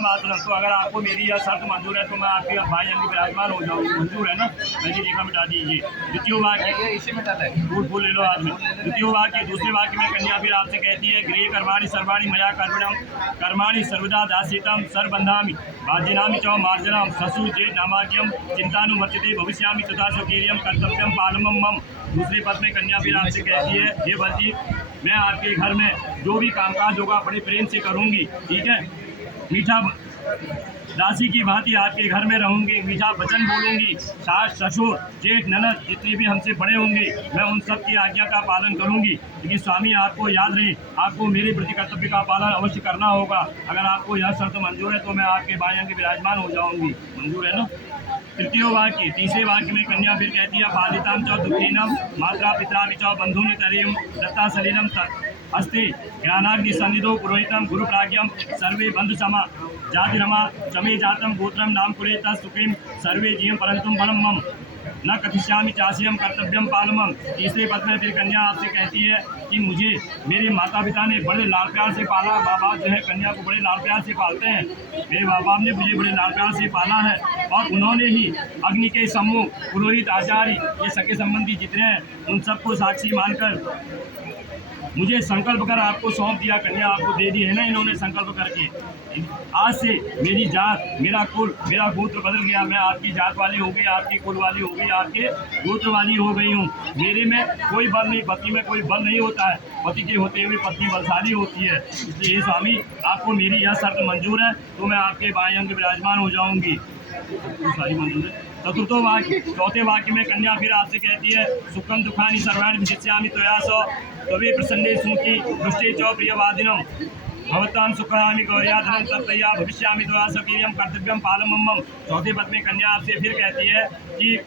मातरम। तो अगर आपको मेरी यह शर्त मंजूर है तो मैं आपके भाई अंग विराजमान हो जाऊँ, मंजूर है ना? पहली रेखा मिटा दीजिए। द्वितीय वाक्य इसी में डाला है, फूल ले लो हाथ में। द्वितीय वाक्य, दूसरे वाक्य में कन्या फिर आपसे कहती है गृह कर्माणि सर्वाणि मया कर्मणम कर्माणि सर्वदा दासीतम सर्वबंधामि भाज्यनामि च मार्जनम ससुर जेठ नामाक्यम चिंतानुवर्तिते भविष्यामि तथा स्वकीर्यम कर्तव्यम पालमम मम। दूसरे पद में कन्या फिर आपसे कहती है हे बलजी, मैं आपके घर में जो भी कामकाज होगा बड़े प्रेम से करूँगी, ठीक है? मीठा दासी की भांति आपके घर में रहूंगी, मीठा वचन बोलूंगी। सास ससुर जेठ ननद जितने भी हमसे बड़े होंगे मैं उन सब की आज्ञा का पालन करूंगी। लेकिन स्वामी आपको याद रहे, आपको मेरे प्रति कर्तव्य का पालन अवश्य करना होगा। अगर आपको यह शर्त मंजूर है तो मैं आपके बाएं अंग विराजमान हो जाऊंगी, मंजूर है ना? तृतीय वाक्य, तीसरे वाक्य में कन्या फिर कहती है बालिताम च दुखीनम मात्रा पिता च बंधुनि तरेम दत्ता सलीलम अस्ते ज्ञानाग्नि सन्निधो पुरोहितम गुरु प्राज्ञम सर्वे बंधु समा जातिरमा चमे जातम गोत्रम नाम कुलेत सुखिम सर्वे जीवम परंतुम बलम मम न कथिष्यामि चास्यम कर्तव्यम पालमम। तीसरे पद में फिर कन्या आपसे कहती है कि मुझे मेरे माता पिता ने बड़े लाड़ प्यार से पाला। माँ बाप जो है कन्या को बड़े लाड़ प्यार से पालते हैं। मेरे माँ बाप ने मुझे बड़े लाड़ प्यार से पाला है और उन्होंने ही अग्नि के सम्मुख पुरोहित आचार्य ये सगे संबंधी जितने हैं उन सबको साक्षी मानकर मुझे संकल्प कर आपको सौंप दिया। कन्या आपको दे दी है ना इन्होंने संकल्प करके। आज से मेरी जात, मेरा कुल, मेरा गोत्र बदल गया। मैं आपकी जात वाली हो गई, आपकी कुल वाली हो गई, आपके गोत्र वाली हो गई हूँ। मेरे में कोई बल नहीं, पति में कोई बल नहीं होता है। पति के होते हुए पत्नी बलशाली होती है। इसलिए स्वामी आपको मेरी यह शर्त मंजूर है तो मैं आपके बाएं अंग विराजमान हो जाऊँगी। सारी मंजूर है। चतुर्थो वाक्य, चौथे वाक्य में कन्या फिर आपसे कहती है सुखम दुखानि सर्वाणि विजिष्यामि त्वया सह तवे प्रसन्ने सुखी दृष्टे च प्रियवादिनम भवतां सुखामि गौर्याधनम तत्तया भविष्यामि त्वया स्वकीर्यम कर्तव्यम पालमम मम। चौथे पद में कन्या आपसे फिर कहती है कि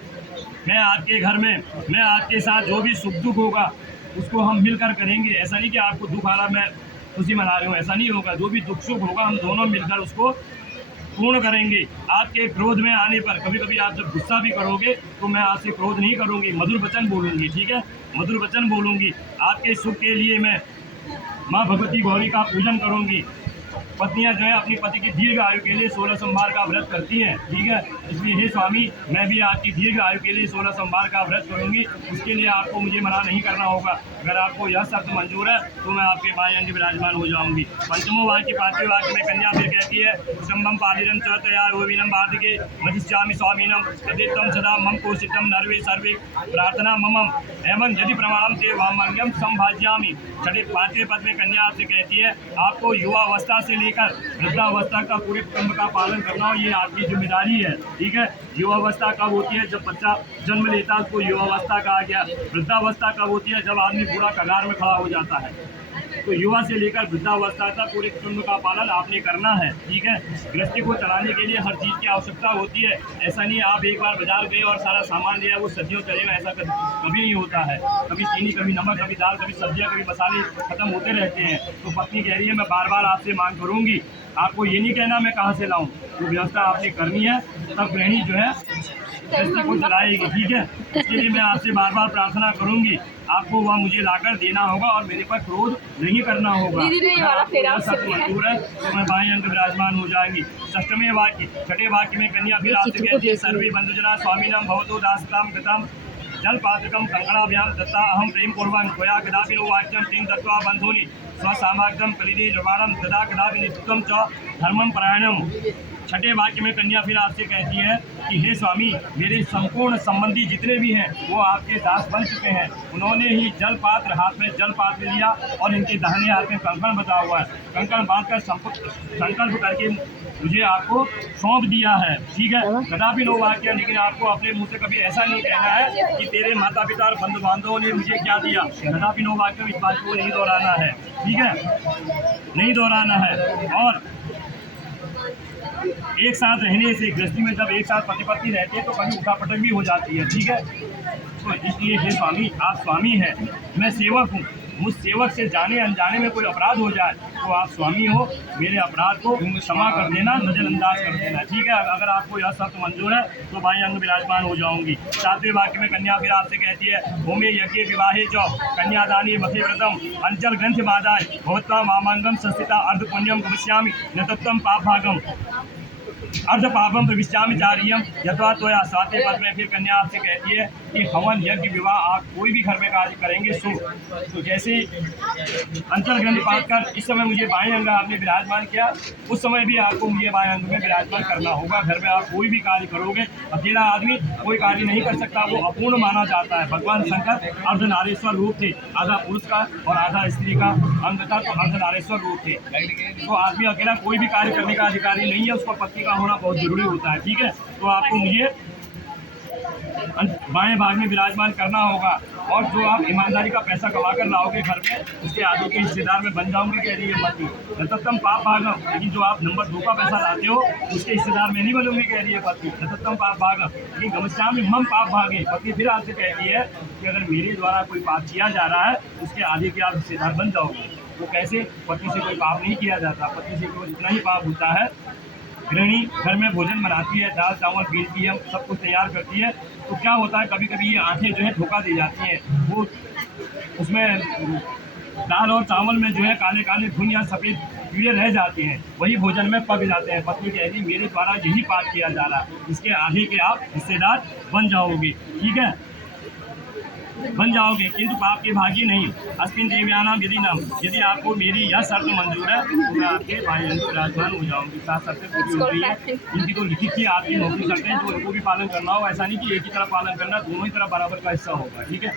मैं आपके घर में, मैं आपके साथ जो भी सुख दुख होगा उसको हम मिलकर करेंगे। ऐसा नहीं कि आपको दुख आ रहा मैं खुशी मना रही हूँ, ऐसा नहीं होगा। जो भी दुख सुख होगा हम दोनों मिलकर उसको पूर्ण करेंगे। आपके क्रोध में आने पर कभी कभी आप जब गुस्सा भी करोगे तो मैं आपसे क्रोध नहीं करूंगी, मधुर वचन बोलूंगी, ठीक है? मधुर वचन बोलूंगी। आपके सुख के लिए मैं माँ भगवती गौरी का पूजन करूंगी। पत्नियां जो है अपनी पति की दीर्घ आयु के लिए 16 सोमवार का व्रत करती हैं, ठीक है? इसलिए हे स्वामी मैं भी आपकी दीर्घ आयु के लिए 16 सोमवार का व्रत करूंगी। उसके लिए आपको मुझे मना नहीं करना होगा। अगर आपको यह शर्त मंजूर है तो मैं आपके बाएं अंग विराजमान हो जाऊंगी। पंचमों वाक्य, पांचवें वाक्य में कन्या फिर कहती है कुटुम्बम पालिरम च तया रोविनम बाधिके वधिष्यामि स्वामीनम यदित्तम सदा मम कोशितम नर्वे सर्वे प्रार्थना ममम एवं यदि प्रमाणम ते वामंगम संभाज्यामि। छठे पांचवें पद में कन्या आपसे कहती है आपको युवावस्था से लेकर वृद्धावस्था का पूरे क्रम का पालन करना हो, ये आपकी जिम्मेदारी है, ठीक है? युवावस्था कब होती है? जब बच्चा जन्म लेता है उसको युवावस्था कहा गया। वृद्धावस्था कब होती है? जब आदमी बूढ़ा कगार में खड़ा हो जाता है। तो युवा से लेकर वृद्धावस्था तक पूरे कुटुंब का पालन आपने करना है, ठीक है? गृहस्थी को चलाने के लिए हर चीज़ की आवश्यकता होती है। ऐसा नहीं आप एक बार बाजार गए और सारा सामान लिया वो सदियों चलेगा, ऐसा कभी नहीं होता है। कभी चीनी, कभी नमक, कभी दाल, कभी सब्जियां, कभी मसाले खत्म होते रहते हैं। तो पत्नी कह रही है मैं बार बार आपसे मांग करूँगी। आपको ये नहीं कहना मैं कहाँ से लाऊँ, वो व्यवस्था आपने करनी है, तब गृहिणी जो है गृहस्थी को चलाएगी, ठीक है? इसके लिए मैं आपसे बार बार प्रार्थना करूंगी। आपको वह मुझे लाकर देना होगा और मेरे पर क्रोध नहीं करना होगा। मंजूर है तो मैं बाएं अंग विराजमान हो जाएंगी। षष्ठवें वाक्य, छठे वाक्य में कन्या फिर आपसे कहती है सर्वे बंधुजना स्वामीनम भवतो दासताम गतम जल पात्रकम कंकणाभ्याम दत्ता अहम प्रेम पूर्वं त्वया कदापि नो वाक्यम तीन दत्वा बंधूनि स्वसामाग्रम कलिदे जवाणम तदा कदापि नित्यम च धर्मम परायणम। छठे वाक्य में कन्या फिर आपसे कहती है कि हे स्वामी मेरे संपूर्ण संबंधी जितने भी हैं वो आपके दास बन चुके हैं। उन्होंने ही जल पात्र, हाथ में जल पात्र लिया और इनके दाहिने हाथ में कंकण बचा हुआ है। कंकण बांधकर संकल्प करके मुझे आपको सौंप दिया है, ठीक है? कदापि नो वाक्य, लेकिन आपको अपने मुंह से कभी ऐसा नहीं कहना है कि तेरे माता पिता और बंधु बांधवों ने मुझे क्या दिया। कदापि नो वाक्य, इस बात को नहीं दोहराना है, ठीक है? नहीं दोहराना है। और एक साथ रहने से गृहस्थी में जब एक साथ पति पत्नी रहते हैं तो कभी उठापटक भी हो जाती है, ठीक है? तो इसलिए हे स्वामी आप स्वामी हैं, मैं सेवक हूँ। मुझ सेवक से जाने अनजाने में कोई अपराध हो जाए तो आप स्वामी हो, मेरे अपराध को क्षमा कर देना, नजरअंदाज कर देना। ठीक है, अगर आपको यह शर्त मंजूर है तो बाई अंग विराजमान हो जाऊंगी। 7वें वाक्य में कन्या फिर आपसे कहती है, होमे यज्ञ विवाहे चौ कन्यादानी मथे व्रतम अंचल ग्रंथ बाधाय भवत्वा मामांगम संस्थिता अर्ध पुण्यम गमिष्यामि न तत्त्वं पाप भागम अर्ध पापम प्रविश्यामि चार्यम यथवा त्वया। 7वें पद में फिर कन्या आपसे कहती है कि हवन यज्ञ विवाह आप कोई भी घर में कार्य करेंगे तो जैसे अंतर ग्रंथ पाठ कर इस समय मुझे बाएं अंग आपने विराजमान किया, उस समय भी आपको मुझे बाएं अंग में विराजमान करना होगा। घर में आप कोई भी कार्य करोगे, अकेला आदमी कोई कार्य नहीं कर सकता, वो अपूर्ण माना जाता है। भगवान शंकर अर्धनारेश्वर रूप थे, आधा पुरुष का और आधा स्त्री का अंग था, तो अर्धनारेश्वर रूप थे। तो आदमी अकेला कोई भी कार्य करने का अधिकारी नहीं है, उसको पत्नी का होना बहुत जरूरी होता है। ठीक है, तो आपको मुझे बाएं भाग में विराजमान करना होगा और जो आप ईमानदारी का पैसा कमा कर लाओगे घर में, उसके आगे के हिस्सेदार में बन जाऊंगी कह रही है पत्नी। नतत्तम पाप भागम, लेकिन जो आप नंबर 2 का पैसा लाते हो उसके हिस्सेदार में नहीं बनूंगी कह रही है पत्नी। नतत्तम पाप भागम, लेकिन गमश्यामि मम पाप भागे। पत्नी फिर आपसे कहती है कि अगर मेरे द्वारा कोई पाप किया जा रहा है उसके आगे के आप हिस्सेदार बन जाओगे। वो कैसे? पत्नी से कोई पाप नहीं किया जाता, पत्नी से केवल इतना ही पाप होता है, गृहिणी घर में भोजन बनाती है, दाल चावल बीनती है, सब कुछ तैयार करती है, तो क्या होता है कभी कभी ये आँखें जो है धोखा दी जाती हैं, वो उसमें दाल और चावल में जो है काले काले धुन या सफ़ेद कीड़े रह जाते हैं, वही भोजन में पक जाते हैं। पत्नी कह रही मेरे द्वारा यही पाप किया जा रहा है, इसके आगे के आप हिस्सेदार बन जाओगे। ठीक है, बन जाओगे, किंतु पाप के भागी नहीं। अस्मिन देव्यानाम यदि नाम, यदि आपको मेरी यह शर्त मंजूर है तो मैं आपके बाएं अंग विराजमान हो जाऊंगी। 7 शर्तें पूरी हो रही है, इनकी तो लिखित थी, आपकी नौकरी करते हैं तो उनको भी पालन करना हो, ऐसा नहीं कि एक ही तरफ पालन करना, दोनों ही तरफ बराबर का हिस्सा होगा। ठीक है,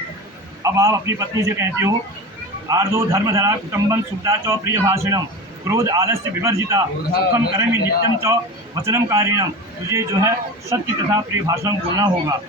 अब आप अपनी पत्नी से कहते हो, आर्दो धर्मधरा कुटुंबम सुखदा च प्रिय भाषणम क्रोध आलस्य विवर्जिता सुखम करेंगे नित्यम च वचनम कारिणम। तुझे जो है सत्य तथा प्रिय भाषण बोलना होगा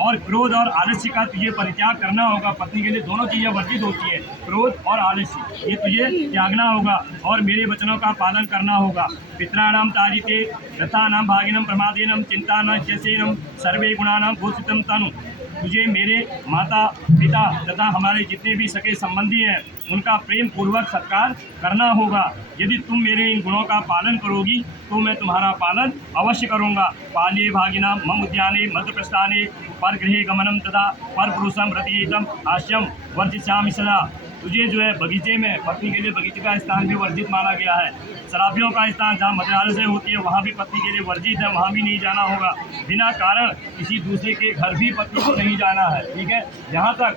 और क्रोध और आलस्य का तुझे परित्याग करना होगा। पत्नी के लिए दोनों चीज़ें वर्जित होती है, क्रोध और आलस्य, ये तुझे त्यागना होगा और मेरे वचनों का पालन करना होगा। पितराणाम तारिते रथानाम भागिनम प्रमादेनम चिंता न जैसेनम सर्वे गुणानाम भूषितम तनु। तुझे मेरे माता पिता तथा हमारे जितने भी सगे संबंधी हैं उनका प्रेम पूर्वक सत्कार करना होगा। यदि तुम मेरे इन गुणों का पालन करोगी तो मैं तुम्हारा पालन अवश्य करूँगा। पाल्ये भागिनाम मम उद्याने मध्य प्रस्थाने परगृहे गमनम तथा परपुरुषम रतियेतम हास्यम वर्जिष्यामि सदा। तुझे जो है बगीचे में, पत्नी के लिए बगीचे का स्थान भी वर्जित माना गया है। शराबियों का स्थान जहाँ मदिरालय होती है वहाँ भी पत्नी के लिए वर्जित है, वहाँ भी नहीं जाना होगा। बिना कारण किसी दूसरे के घर भी पत्नी को नहीं जाना है। ठीक है, यहाँ तक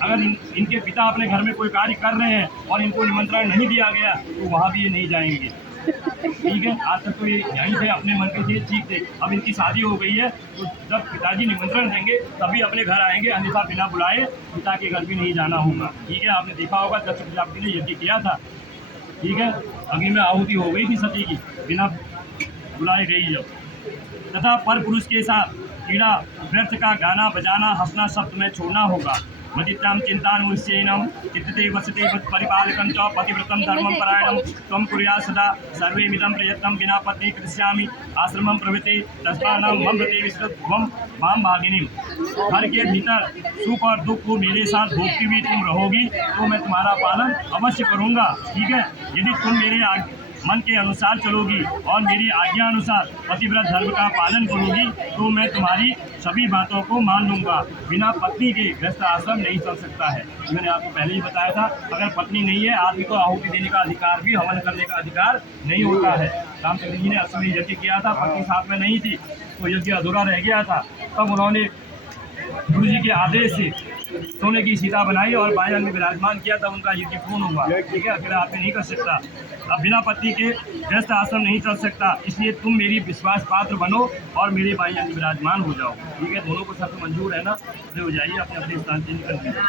अगर इनके पिता अपने घर में कोई कार्य कर रहे हैं और इनको निमंत्रण नहीं दिया गया तो वहाँ भी ये नहीं जाएंगे। ठीक है, आज तक तो ये यहीं थे, अपने मन के थे, ठीक थे। अब इनकी शादी हो गई है तो जब पिताजी निमंत्रण देंगे तभी अपने घर आएंगे, अन्यथा बिना बुलाए पिता के घर भी नहीं जाना होगा। ठीक है, आपने देखा होगा जब प्रजापति ने यज्ञ किया था, ठीक है, अग्नि में आहुति हो गई थी सती की, बिना बुलाए गई जब। तथा पर पुरुष के साथ क्रीड़ा व्यर्थ का गाना बजाना हंसना सब तुम्हें छोड़ना होगा। मदित्याम चिंतानुष्येनम चित्ते वसते परिपालकं च पतिव्रतं धर्मं परायणं त्वं कुर्यात् सदा सर्वेमिदं प्रयत्नं विना पत्नी कृष्यामि आश्रमं प्रवृत्ते तस्मान्नं मम व्रते विस्तृतं मां भागिनी। घर के भीतर सुख और दुख को मेरे साथ भोगती हुई तुम रहोगी तो मैं तुम्हारा पालन अवश्य करूँगा। ठीक है, यदि तुम मेरे मन के अनुसार चलोगी और मेरी आज्ञा अनुसार पतिव्रत धर्म का पालन करोगी तो मैं तुम्हारी सभी बातों को मान लूँगा। बिना पत्नी के गृहस्थ आश्रम नहीं चल सकता है। मैंने आपको पहले ही बताया था, अगर पत्नी नहीं है आदमी को आहुति देने का अधिकार भी, हवन करने का अधिकार नहीं होता है। रामचंद्र जी ने अश्वमेध यज्ञ किया था, पत्नी साथ में नहीं थी तो यज्ञ अधूरा रह गया था। तब उन्होंने गुरु जी के आदेश से सोने की सीता बनाई और बाएं अंग में विराजमान किया, तब उनका यज्ञ पूर्ण हुआ। ठीक है, अकेला आदमी नहीं कर सकता। अब बिना पत्नी के गृहस्थ आश्रम नहीं चल सकता, इसलिए तुम मेरी विश्वास पात्र बनो और मेरे बाएं अंग में विराजमान हो जाओ। ठीक है, दोनों को शर्त मंजूर है ना, खड़े हो जाइए, अपने अपने स्थान चेंज कर दीजिए।